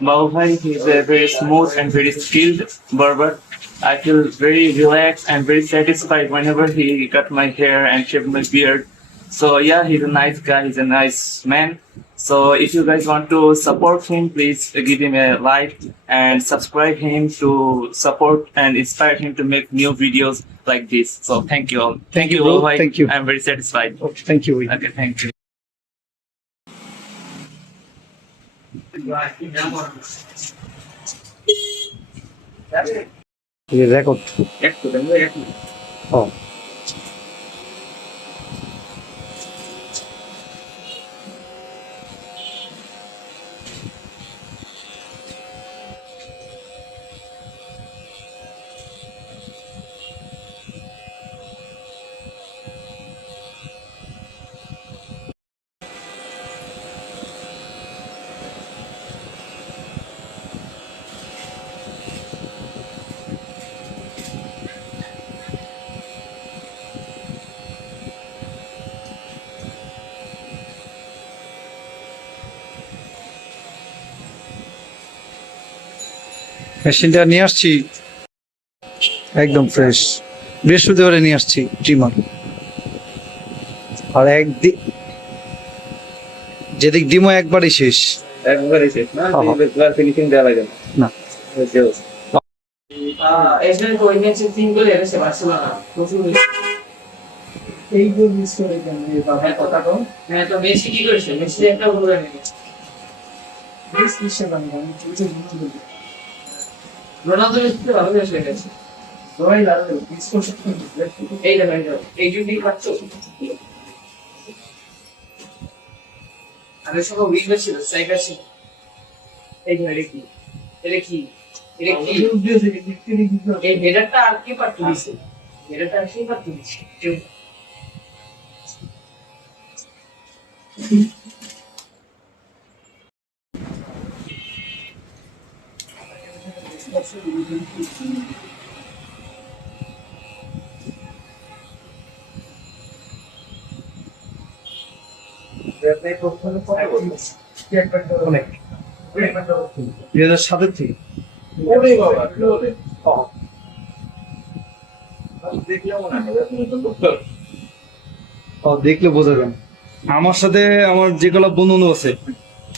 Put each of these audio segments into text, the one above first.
Babu Bhai, he's a very smooth and very skilled barber. I feel very relaxed and very satisfied whenever he cut my hair and shaved my beard. So yeah, he's a nice guy. He's a nice man. So if you guys want to support him, please give him a like and subscribe him to support and inspire him to make new videos like this. So thank you all. Thank you, bro. Babu Bhai. Thank you. I'm very satisfied. Okay, thank you. Okay, thank you. Record ও মেশিনটা নিয়ে আসছি একদম fresh বৃহস্পতিবারে নিয়ে আসছি trimmer আর একদিক যেদিক ডিমো একবারই শেষ একবারই শেষ না ফিনিশিং দেওয়া লাগে না এসে কোইনেছে সিঙ্গেল এসে বার্সেলোনা প্রচুর এইগুলো মিস করে কেন এই বাবার কথা তো হ্যাঁ তো মেসি কি করেছে মেসি একটা গোল করে নিয়েছে মেসি কিসে বানিয়ে আমি বুঝে বুঝে রোনালদো মেসি তো ভালো হয়ে গেছে সবাই লাগে মিস করছে এই দেখো এই জন্যই পাচ্ছো আরে সব উইঙ্গার ছিল স্ট্রাইকার ছিল এই ধরে কি এটা কি এই হেডারটা আর কি পারতো দিছে হেডারটা আর কি পারতো দিছে অনেক 2007 থেকে ওরে বাবা ওরে দেখলে বোঝা যাবে আমার সাথে আমার যেগুলো বন্ধু আছে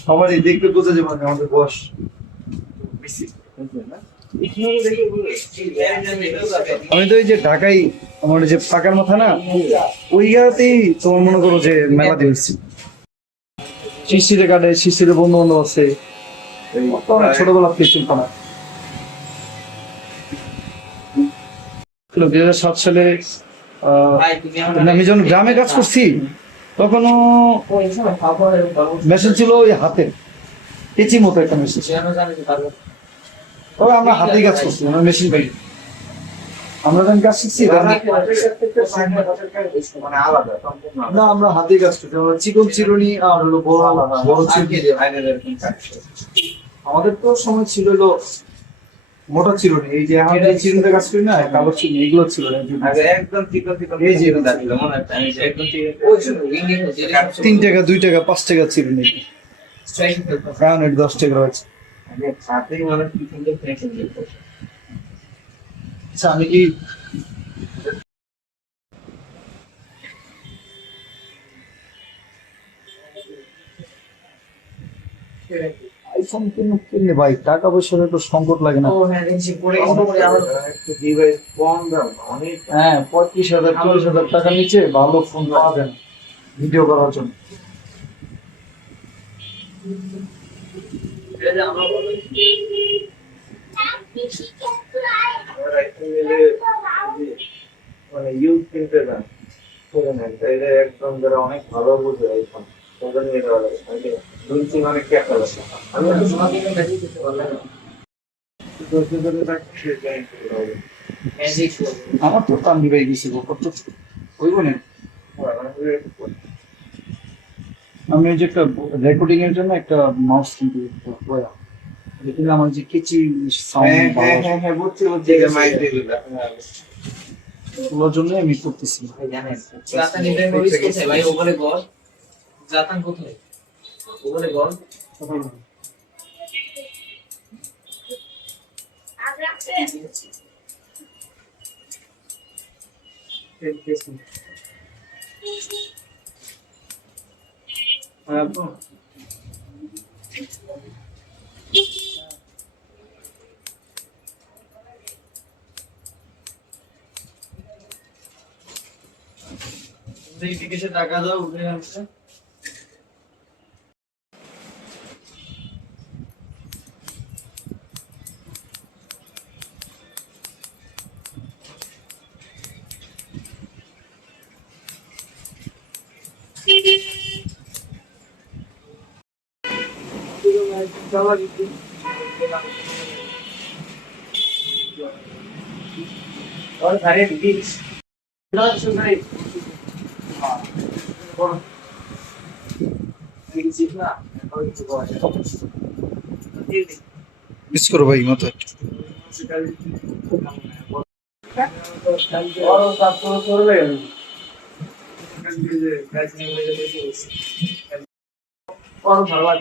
সবারই দেখলে বোঝা যাবে আমাদের বয়স আমি তো এই যে ঢাকায় আমার যে পাকার মাথা না ওই জায়গাতেই তোমার মনে করো যে মেলা দিয়েছি শিশিরে কাটে শিশিরে বন্ধু বান্ধব আছে ছোটবেলা পেয়েছিল না 2007 সালে আমি যখন গ্রামে কাজ করছি তখনও মেশিন ছিল ওই হাতে কেচি মতো একটা মেশিন তবে আমরা হাতেই কাজ করছি আমরা মেশিন পাই আমরা যখন কাজ শিখছি না আমরা হাতেই কাজ করছি আমরা চিকন চিরুনি আর হলো বড় বড় চিরুনি আমাদের তো সময় ছিল হলো মোটা চিরুনি এই যে আমরা যে চিরুনিতে কাজ করি না কালো চিরুনি এগুলো ছিল একদম চিকন এই যে মনে হয় একদম ঠিক 3 টাকা 2 টাকা 5 টাকা চিরুনি কারণ 10 টাকা রয়েছে আচ্ছা আমি কি আইফোন কিনলে ভাই টাকা পয়সার একটু সংকট লাগে না হ্যাঁ 35,000 40,000 টাকা নিচে ভালো ফোন পাওয়া যায় ভিডিও করার জন্য মানে ইউজ কিনতে যান একদম যারা অনেক ভালো বুঝে আইফোন ওদের নিয়ে দেওয়া লাগে মানে কে আমি আমার তো টান দিবাই গেছে ওইব না আমি যে একটা রেকর্ডিং এর জন্য একটা মাউস কিনতে দেখলে আমার যে কেচি সাউন্ড ওগুলোর জন্য আমি করতেছি কিছু টাকা দাও উঠে আসছে। और सारे बीच ना सुन रहे और ये सीखना और ये तो है মিস করো ভাই মাথা और सब तो कर ले और भरवा